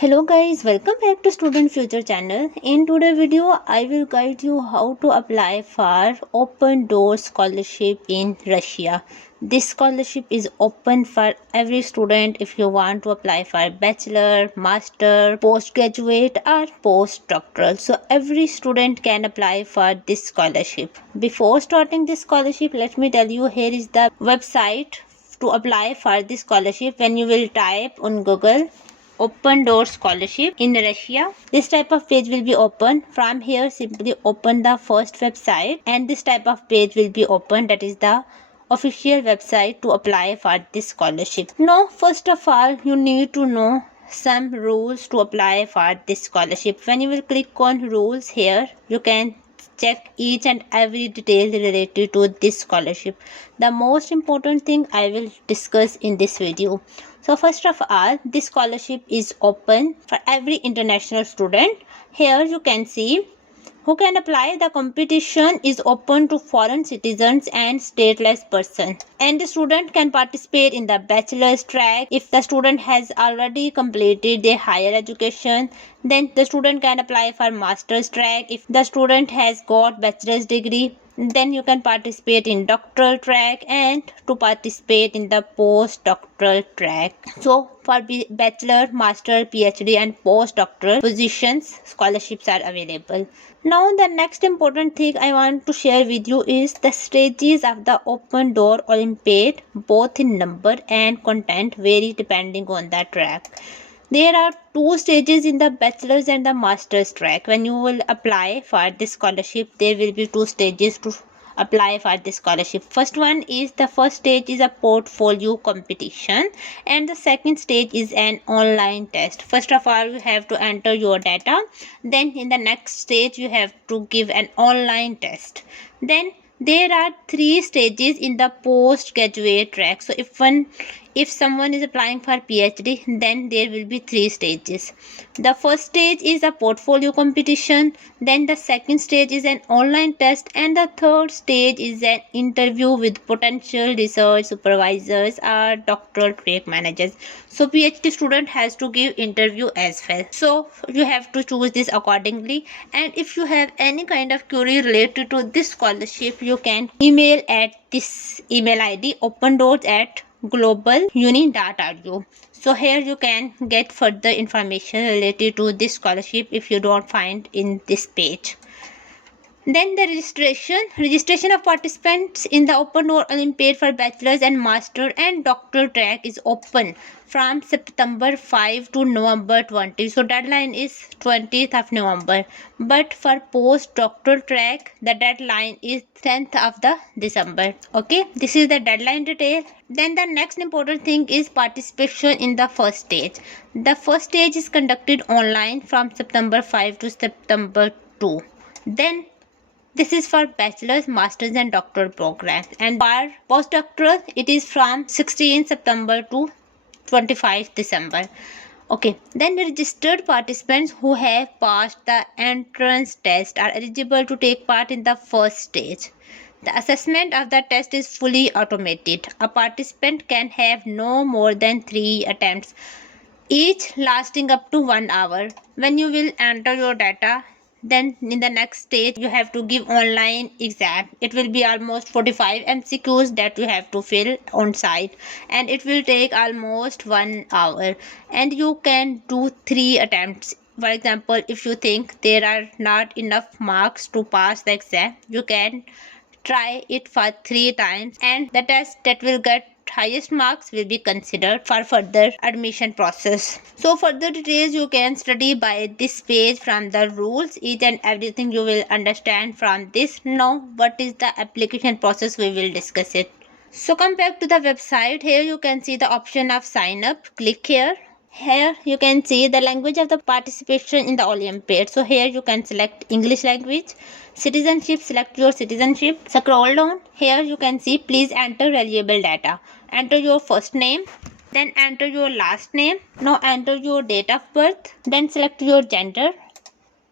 Hello guys, welcome back to Student Future channel. In today's video, I will guide you how to apply for Open Doors scholarship in Russia. This scholarship is open for every student if you want to apply for bachelor, master, postgraduate or postdoctoral. So every student can apply for this scholarship. Before starting this scholarship, let me tell you here is the website to apply for this scholarship. When you will type on Google Open Doors scholarship in Russia, this type of page will be open. From here simply open the first website and this type of page will be open, that is the official website to apply for this scholarship. Now first of all you need to know some rules to apply for this scholarship. When you will click on rules here, you can check each and every detail related to this scholarship. The most important thing I will discuss in this video. So first of all, this scholarship is open for every international student. Here you can see who can apply. The competition is open to foreign citizens and stateless persons. And the student can participate in the bachelor's track. If the student has already completed their higher education, then the student can apply for master's track. If the student has got bachelor's degree, then you can participate in doctoral track, and to participate in the postdoctoral track. So for bachelor, master, PhD and postdoctoral positions, scholarships are available. Now the next important thing I want to share with you is the stages of the Open Door Olympiad. Both in number and content vary depending on the track. There are two stages in the bachelor's and the master's track. When you will apply for this scholarship, there will be two stages to apply for this scholarship. First stage is a portfolio competition and the second stage is an online test. First of all, you have to enter your data. Then in the next stage, you have to give an online test. Then there are three stages in the postgraduate track. So if someone is applying for PhD, then there will be three stages. The first stage is a portfolio competition, then the second stage is an online test, and the third stage is an interview with potential research supervisors or doctoral track managers. So PhD student has to give interview as well. So you have to choose this accordingly. And if you have any kind of query related to this scholarship, you can email at this email ID opendoors@globaluni.ru. So here you can get further information related to this scholarship if you don't find in this page. Then the registration of participants in the Open Door Olympiad for bachelor's and master and doctoral track is open from September 5 to November 20. So deadline is 20th of November. But for postdoctoral track, the deadline is 10th of the December. Okay, this is the deadline detail. Then the next important thing is participation in the first stage. The first stage is conducted online from September 5 to September 2. Then this is for bachelor's, master's and doctoral programs. And for postdoctoral, it is from 16 September to 25 December. Okay, then registered participants who have passed the entrance test are eligible to take part in the first stage. The assessment of the test is fully automated. A participant can have no more than 3 attempts, each lasting up to 1 hour. When you will enter your data, then in the next stage you have to give online exam. It will be almost 45 MCQs that you have to fill on site, and it will take almost 1 hour, and you can do 3 attempts. For example, if you think there are not enough marks to pass the exam, you can try it for 3 times, and the test that will get highest marks will be considered for further admission process. So further details you can study by this page from the rules. Each and everything you will understand from this. Now what is the application process, we will discuss it. So come back to the website. Here you can see the option of sign up. Click here. Here you can see the language of the participation in the Olympiad. So here you can select English language. Citizenship, select your citizenship. Scroll down. Here you can see please enter valuable data. Enter your first name, then enter your last name. Now enter your date of birth, then select your gender,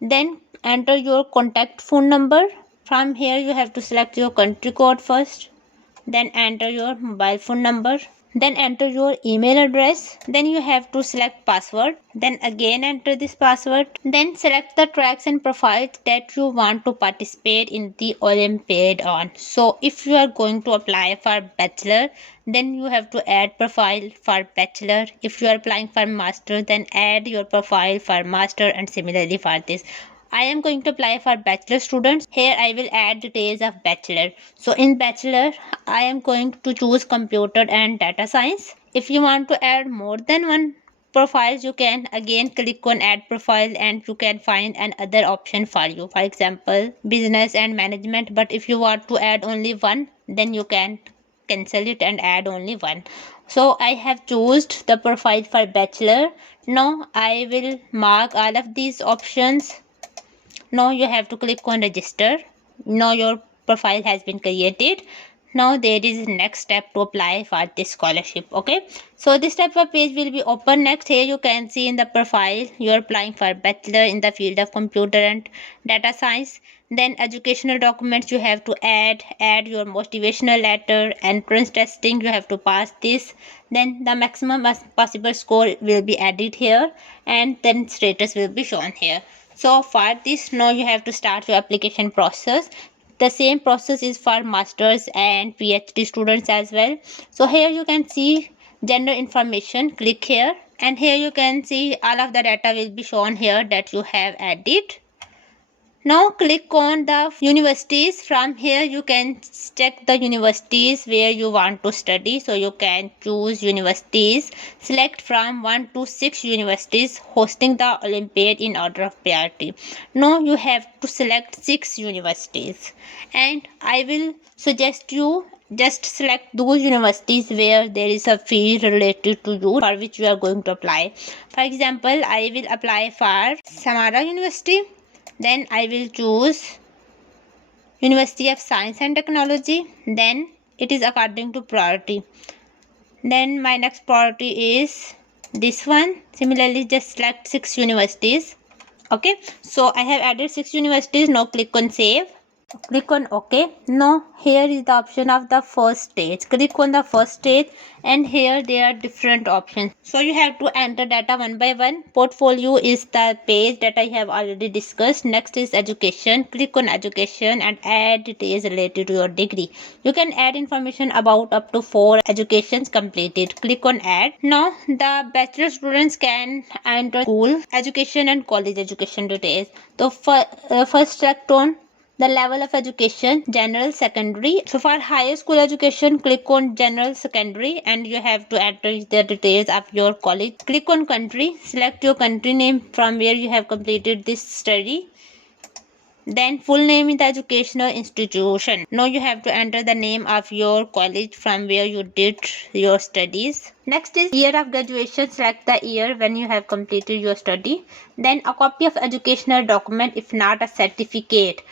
then enter your contact phone number. From here you have to select your country code first, then enter your mobile phone number, then enter your email address, then you have to select password, then again enter this password, then select the tracks and profiles that you want to participate in the Olympiad on. So if you are going to apply for bachelor, then you have to add profile for bachelor. If you are applying for master, then add your profile for master, and similarly for this. I am going to apply for bachelor students. Here I will add details of bachelor. So in bachelor, I am going to choose computer and data science. If you want to add more than one profiles, you can again click on add profile and you can find another option for you. For example, business and management. But if you want to add only one, then you can cancel it and add only one. So I have chosen the profile for bachelor. Now I will mark all of these options. Now you have to click on register. Now your profile has been created. Now there is next step to apply for this scholarship. Okay, so this type of page will be open next. Here you can see in the profile you are applying for bachelor in the field of computer and data science. Then educational documents you have to add your motivational letter, entrance testing you have to pass this, then the maximum possible score will be added here, and then status will be shown here. So for this, now you have to start your application process. The same process is for masters and PhD students as well. So here you can see general information. Click here, and here you can see all of the data will be shown here that you have added. Now click on the universities. From here you can check the universities where you want to study. So you can choose universities. Select from 1 to 6 universities hosting the Olympiad in order of priority. Now you have to select 6 universities. And I will suggest you just select those universities where there is a fee related to you for which you are going to apply. For example, I will apply for Samara University. Then I will choose University of Science and Technology. Then it is according to priority. Then my next priority is this one. Similarly, just select 6 universities. Okay, so I have added 6 universities. Now click on save. Click on OK. Now here is the option of the first stage. Click on the first stage, and here there are different options. So you have to enter data one by one. Portfolio is the page that I have already discussed. Next is education. Click on education and add details related to your degree. You can add information about up to 4 educations completed. Click on add. Now the bachelor students can enter school education and college education details. So first select on the level of education, general, secondary. So for higher school education, click on general, secondary, and you have to enter the details of your college. Click on country. Select your country name from where you have completed this study. Then full name in the educational institution. Now you have to enter the name of your college from where you did your studies. Next is year of graduation. Select the year when you have completed your study. Then a copy of educational document, if not a certificate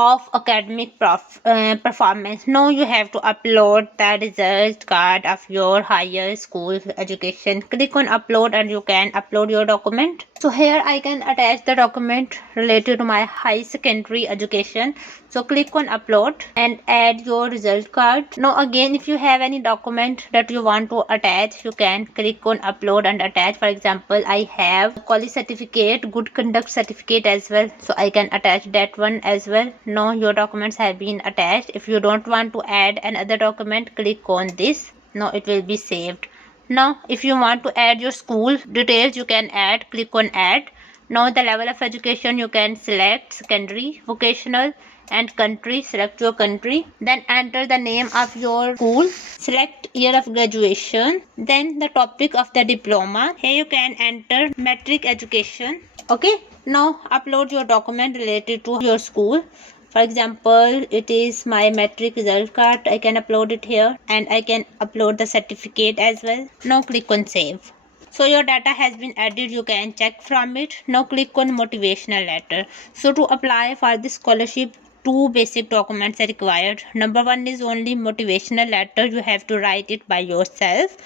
of academic performance. Now you have to upload the result card of your higher school education. Click on upload and you can upload your document. So here I can attach the document related to my high secondary education. So click on upload and add your result card. Now again, if you have any document that you want to attach, you can click on upload and attach. For example, I have college certificate, good conduct certificate as well, so I can attach that one as well. Now your documents have been attached. If you don't want to add another document, click on this. Now it will be saved. Now if you want to add your school details, you can add. Click on add. Now the level of education you can select secondary, vocational and country. Select your country, then enter the name of your school, select year of graduation, then the topic of the diploma. Here you can enter metric education. Okay, now upload your document related to your school. For example, it is my metric result card. I can upload it here, and I can upload the certificate as well. Now click on save. So your data has been added, you can check from it. Now click on motivational letter. So to apply for this scholarship, 2 basic documents are required. Number 1 is only motivational letter. You have to write it by yourself.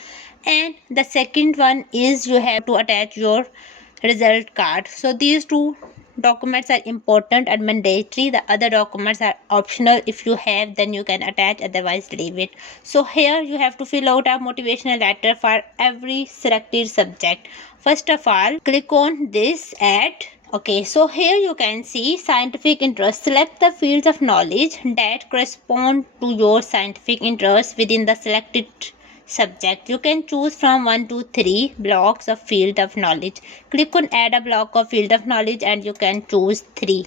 And the second one is you have to attach your result card. So these 2 documents are important and mandatory. The other documents are optional. If you have, then you can attach, otherwise leave it. So here you have to fill out a motivational letter for every selected subject. First of all, click on this add. Okay, so here you can see scientific interest. Select the fields of knowledge that correspond to your scientific interest within the selected subject. You can choose from 1 to 3 blocks of field of knowledge. Click on add a block of field of knowledge and you can choose 3.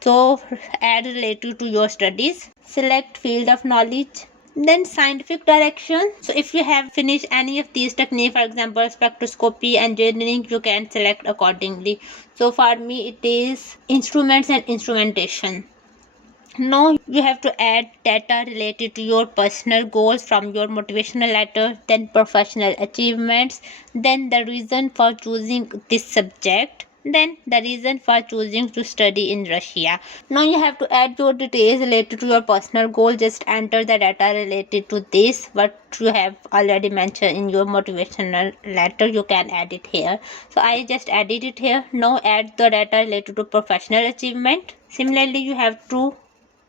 So add related to your studies. Select field of knowledge. Then scientific direction. So if you have finished any of these techniques, for example spectroscopy, engineering, you can select accordingly. So for me it is instruments and instrumentation. Now you have to add data related to your personal goals from your motivational letter, then professional achievements, then the reason for choosing this subject, then the reason for choosing to study in Russia. Now you have to add your details related to your personal goal. Just enter the data related to this, what you have already mentioned in your motivational letter. You can add it here. So I just added it here. Now add the data related to professional achievement. Similarly, you have to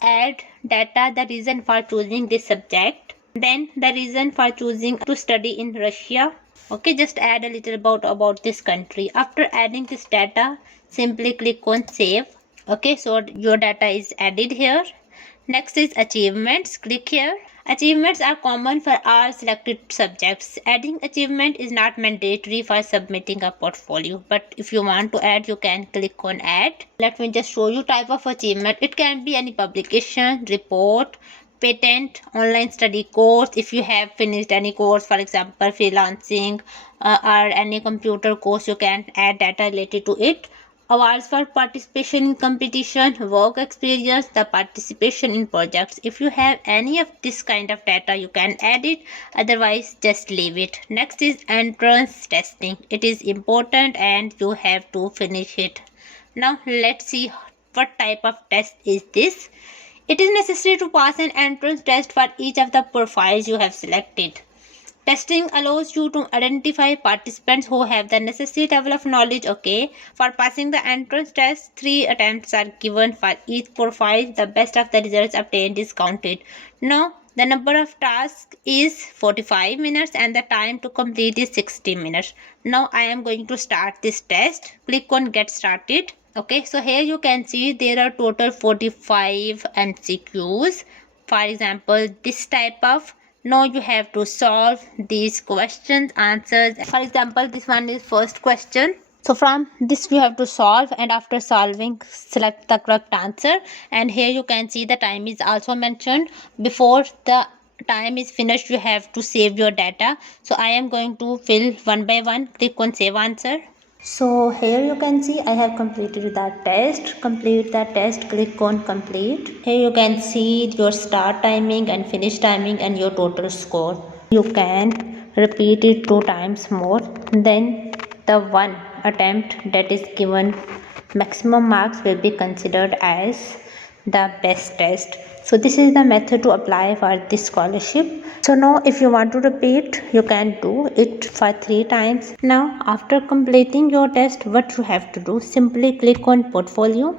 add data, the reason for choosing this subject, then the reason for choosing to study in Russia. Okay, just add a little about this country. After adding this data, simply click on save. Okay, so your data is added here. Next is achievements. Click here. Achievements are common for all selected subjects. Adding achievement is not mandatory for submitting a portfolio, but if you want to add, you can click on add. Let me just show you type of achievement. It can be any publication, report, patent, online study course. If you have finished any course, for example freelancing or any computer course, you can add data related to it. Awards for participation in competition, work experience, the participation in projects. If you have any of this kind of data, you can add it, otherwise just leave it. Next is entrance testing. It is important and you have to finish it. Now let's see what type of test is this. It is necessary to pass an entrance test for each of the profiles you have selected. Testing allows you to identify participants who have the necessary level of knowledge. Okay, for passing the entrance test, 3 attempts are given for each profile. The best of the results obtained is counted. Now, the number of tasks is 45 minutes and the time to complete is 60 minutes. Now, I am going to start this test. Click on get started. Okay, so here you can see there are total 45 MCQs. For example, this type of. Now you have to solve these questions, answers. For example, this one is first question. So from this you have to solve, and after solving select the correct answer. And here you can see the time is also mentioned. Before the time is finished, you have to save your data. So I am going to fill one by one. Click on save answer. So here you can see I have completed that test. Complete the test, click on complete. Here you can see your start timing and finish timing and your total score. You can repeat it 2 times more. Then the one attempt that is given maximum marks will be considered as the best test. So this is the method to apply for this scholarship. So now if you want to repeat, you can do it for 3 times. Now after completing your test, what you have to do, simply click on portfolio,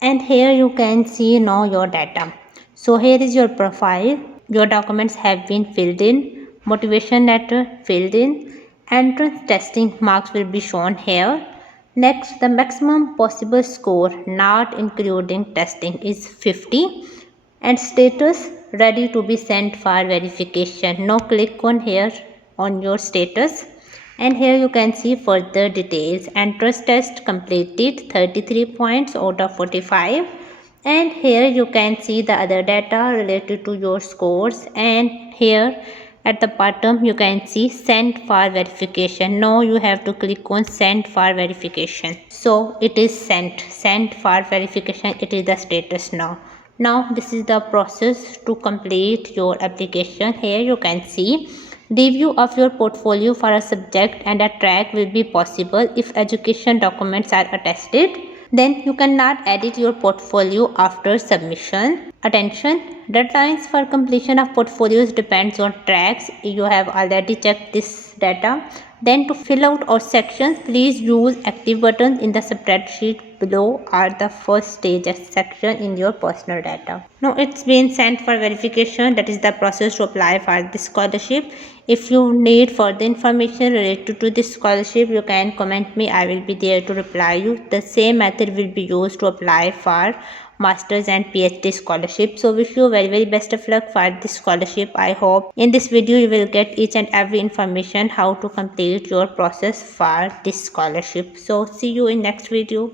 and here you can see now your data. So here is your profile. Your documents have been filled in, motivation letter filled in, entrance testing marks will be shown here. Next, the maximum possible score not including testing is 50, and status ready to be sent for verification. Now click on here on your status, and here you can see further details. Entrance test completed 33 points out of 45, and here you can see the other data related to your scores, and here at the bottom you can see sent for verification. Now you have to click on sent for verification. So it is sent for verification. It is the status now. Now this is the process to complete your application. Here you can see review of your portfolio for a subject and a track will be possible if education documents are attested. Then you cannot edit your portfolio after submission. Attention! Deadlines for completion of portfolios depends on tracks. You have already checked this data. Then to fill out all sections, please use active buttons in the spreadsheet below are the first stage section in your personal data. Now it's been sent for verification. That is the process to apply for this scholarship. If you need further information related to this scholarship, you can comment me. I will be there to reply you. The same method will be used to apply for masters and PhD scholarship. So wish you very best of luck for this scholarship. I hope in this video you will get each and every information how to complete your process for this scholarship. So see you in next video.